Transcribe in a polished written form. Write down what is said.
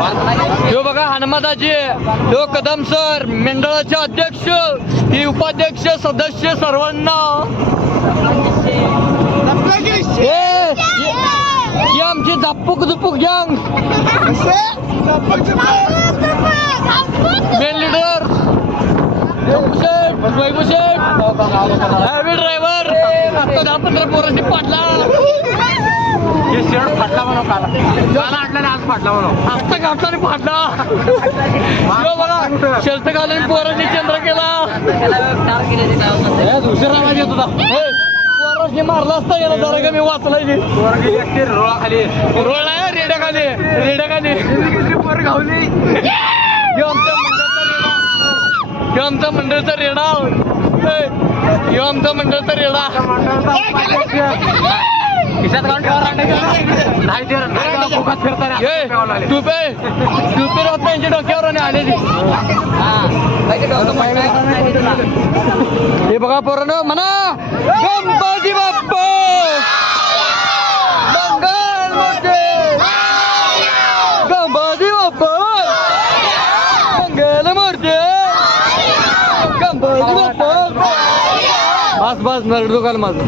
ह्यो बघा हनुमादाजी, ह्यो कदम सर, मंडळाचे अध्यक्ष, ही उपाध्यक्ष, सदस्य सर्वांना ही आमची झापूक झुपूक गँग, मेन लीडर वैभव शेठ, हॅवी ड्रायव्हर, आता 10-15 पोरांनी पाडला. हे शर्ट फाटला म्हणून काल आणला आज फाटला म्हणून आत्ता घातला फाटला. बघा शर्ट घालून पोरांनी चंद्र केला. दुसरा आवाज येत होता. पोरांनी मारला असता गेला जरा का मी वाचलाय. रोळा खाली रोळा रेड्या खाली रेड्या खाली पोर घावली. ह्यो आमचा मंडळचा रेडा, ह्यो आमचा मंडळचा रेडा. खिशात घालून टुपे राहत नाही डोक्यावर आणि आलेली. हे बघा पोरांनो म्हणा गणपती बाप्पा मंगल मूर्ती, गणपती बाप्पा मंगल मूर्ती, गणपती बाप्पा. बस बस नरडू काल माझं.